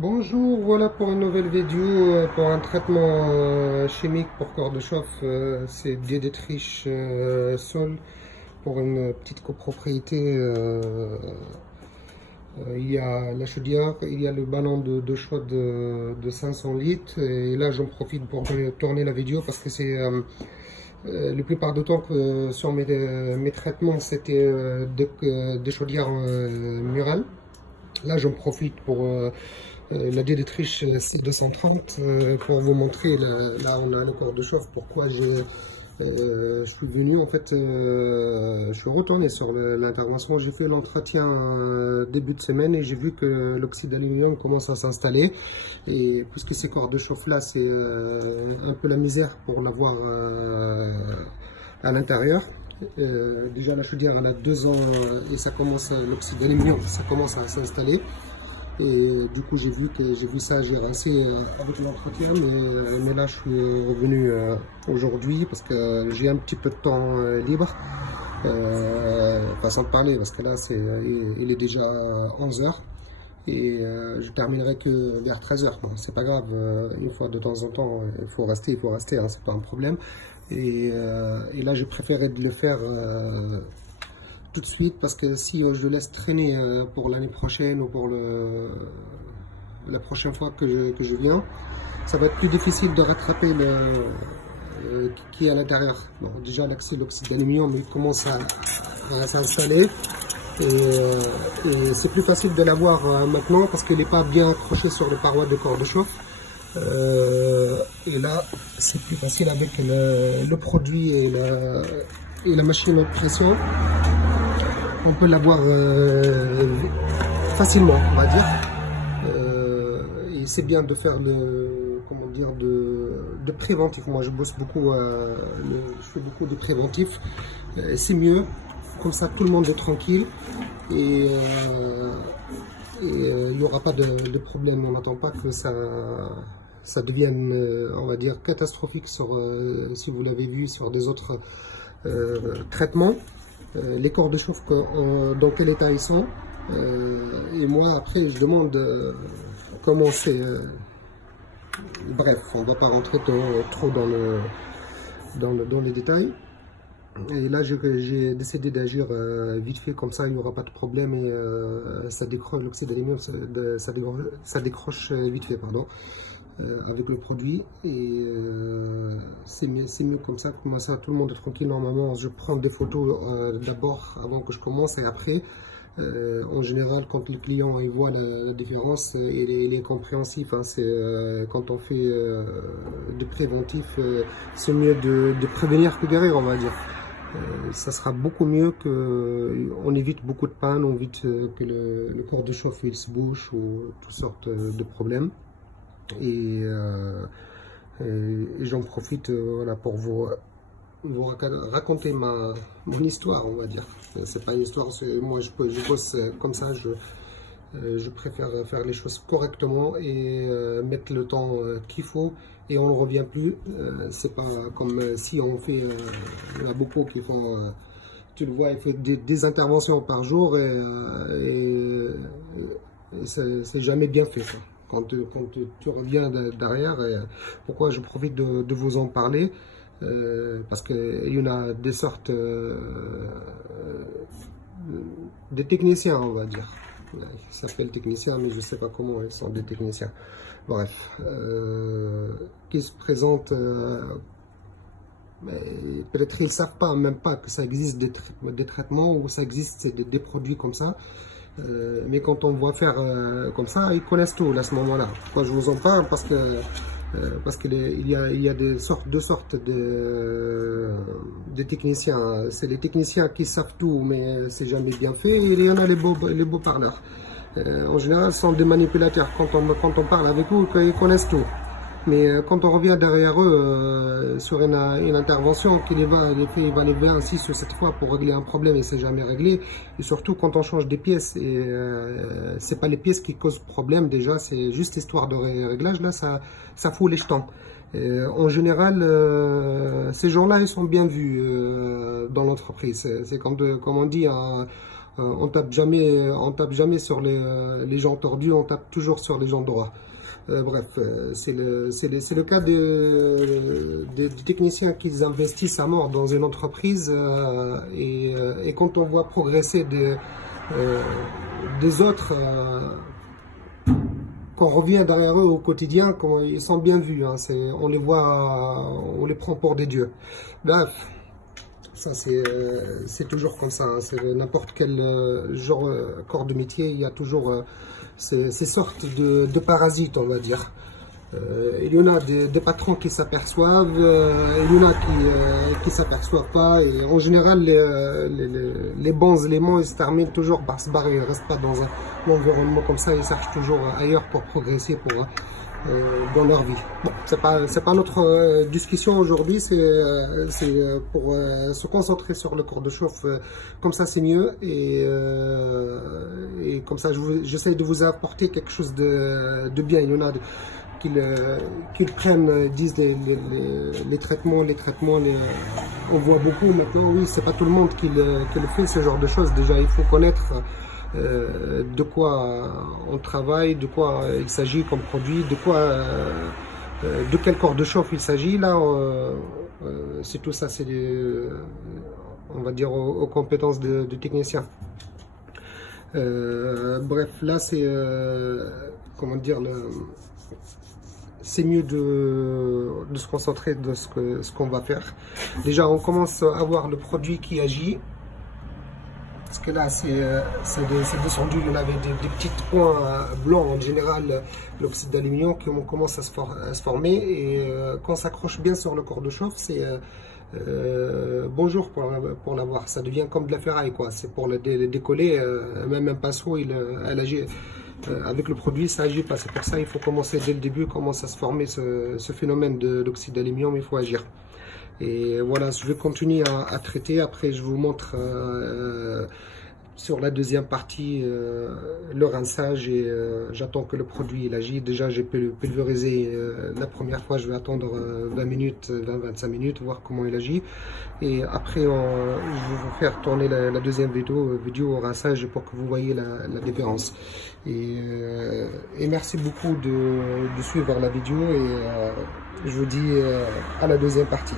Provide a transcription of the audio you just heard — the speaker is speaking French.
Bonjour, voilà pour une nouvelle vidéo pour un traitement chimique pour corps de chauffe. C'est Dietrich Sol pour une petite copropriété. Il y a la chaudière, il y a le ballon de chaud de 500 litres. Et là, j'en profite pour tourner la vidéo parce que c'est la plupart du temps que sur mes traitements, c'était des chaudières murales. Là, j'en profite pour la Dietrich C230 pour vous montrer, là on a le corps de chauffe, pourquoi je suis venu, en fait, je suis retourné sur l'intervention, j'ai fait l'entretien début de semaine et j'ai vu que l'oxyde d'aluminium commence à s'installer. Et puisque ces corps de chauffe là, c'est un peu la misère pour l'avoir à l'intérieur. Déjà la chaudière elle a 2 ans et ça commence, l'oxyde d'aluminium ça commence à s'installer. Et du coup j'ai vu ça, j'ai rincé avec l'entretien, mais là je suis revenu aujourd'hui parce que j'ai un petit peu de temps libre, pas sans te parler parce que là il est déjà 11 h et je terminerai que vers 13 h. Bon, c'est pas grave, une fois de temps en temps il faut rester, hein, c'est pas un problème. Et là j'ai préféré de le faire tout de suite parce que si je le laisse traîner pour l'année prochaine ou pour la prochaine fois que je viens, ça va être plus difficile de rattraper le qui est à l'intérieur. Bon, déjà l'oxyde d'aluminium il commence à s'installer et c'est plus facile de l'avoir maintenant parce qu'il n'est pas bien accroché sur les parois de corps de chauffe. Et là c'est plus facile avec le produit et la machine de pression. On peut l'avoir facilement, on va dire. Et c'est bien de faire de préventif. Moi je bosse beaucoup, je fais beaucoup de préventif. C'est mieux, comme ça tout le monde est tranquille et il n'y aura pas de problème. On n'attend pas que ça devienne, on va dire, catastrophique si vous l'avez vu sur des autres traitements. Les corps de chauffe, dans quel état ils sont. Et moi après je demande comment c'est. Bref, on ne va pas rentrer trop dans les détails. Et là j'ai décidé d'agir vite fait, comme ça il n'y aura pas de problème et ça décroche l'oxyde d'aluminium, ça décroche vite fait, pardon, avec le produit. Et c'est mieux comme ça tout le monde est tranquille. Normalement je prends des photos d'abord avant que je commence et après en général quand le client il voit la différence il est compréhensif, hein. C'est quand on fait de préventif, c'est mieux de prévenir que guérir, on va dire. Ça sera beaucoup mieux, on évite beaucoup de panne, on évite que le corps de chauffe il se bouche ou toutes sortes de problèmes. Et j'en profite voilà, pour vous raconter mon histoire, on va dire. C'est pas une histoire, moi je bosse comme ça, je préfère faire les choses correctement et mettre le temps qu'il faut et on ne revient plus. C'est pas comme si on fait, il y en a beaucoup qui font, tu le vois, il fait des interventions par jour et c'est jamais bien fait, quoi. Quand tu reviens derrière, pourquoi je profite de vous en parler, parce qu'il y en a des sortes, des techniciens, on va dire. Ils s'appellent techniciens, mais je ne sais pas comment ils sont des techniciens. Bref, qui se présentent, peut-être ils ne savent pas, même pas que ça existe des traitements ou ça existe des produits comme ça. Mais quand on voit faire comme ça, ils connaissent tout à ce moment-là. Pourquoi je vous en parle? Parce qu'il y a deux sortes de techniciens. C'est les techniciens qui savent tout, mais c'est jamais bien fait. Et il y en a les beaux parleurs. En général, ce sont des manipulateurs. Quand on parle avec eux, ils connaissent tout. Mais quand on revient derrière eux sur une intervention il va les 20, 6 ou 7 fois pour régler un problème et c'est jamais réglé. Et surtout quand on change des pièces, et c'est pas les pièces qui causent problème déjà, c'est juste histoire de réglage. Là, ça fout les jetons. En général, ces gens-là, ils sont bien vus dans l'entreprise. C'est comme on dit, on tape jamais sur les gens tordus, on tape toujours sur les gens droits. Bref, c'est le cas des techniciens qui investissent à mort dans une entreprise et quand on voit progresser des autres, qu'on revient derrière eux au quotidien, ils sont bien vus, hein, on les voit, on les prend pour des dieux. Bref, ça c'est toujours comme ça, hein, c'est n'importe quel genre corps de métier, il y a toujours ces sortes de parasites, on va dire. Il y en a des patrons qui s'aperçoivent, il y en a qui s'aperçoivent pas, et en général les bons éléments ils se terminent toujours par se barrer, ils ne restent pas dans un environnement comme ça, ils cherchent toujours ailleurs pour progresser dans leur vie. Bon, c'est pas notre discussion aujourd'hui, c'est pour se concentrer sur le cours de chauffe, comme ça c'est mieux, et comme ça j'essaie de vous apporter quelque chose de bien. Il y en a qu'ils prennent, disent les traitements, on voit beaucoup maintenant, oui, c'est pas tout le monde qui le fait, ce genre de choses. Déjà il faut connaître de quoi on travaille, de quoi il s'agit comme produit, de quel corps de chauffe il s'agit. Là, c'est tout ça, c'est on va dire aux compétences de technicien. Bref, là c'est comment dire, c'est mieux de se concentrer de ce qu'on va faire. Déjà, on commence à voir le produit qui agit. Parce que là, c'est descendu, il y avait des petits points blancs en général, l'oxyde d'aluminium qui commence à se former. Et quand on s'accroche bien sur le corps de chauffe, c'est bonjour pour l'avoir. Ça devient comme de la ferraille, quoi. C'est pour le décoller, même un pinceau, elle agit. Avec le produit, ça agit pas. C'est pour ça qu'il faut commencer dès le début, commence à se former ce phénomène de l'oxyde d'aluminium, il faut agir. Et voilà, je vais continuer à traiter. Après, je vous montre sur la deuxième partie le rinçage et j'attends que le produit il agit. Déjà, j'ai pulvérisé la première fois. Je vais attendre 20 minutes, 20-25 minutes, voir comment il agit. Et après, je vais vous faire tourner la deuxième vidéo au rinçage pour que vous voyez la différence. Et merci beaucoup de suivre la vidéo et je vous dis à la deuxième partie.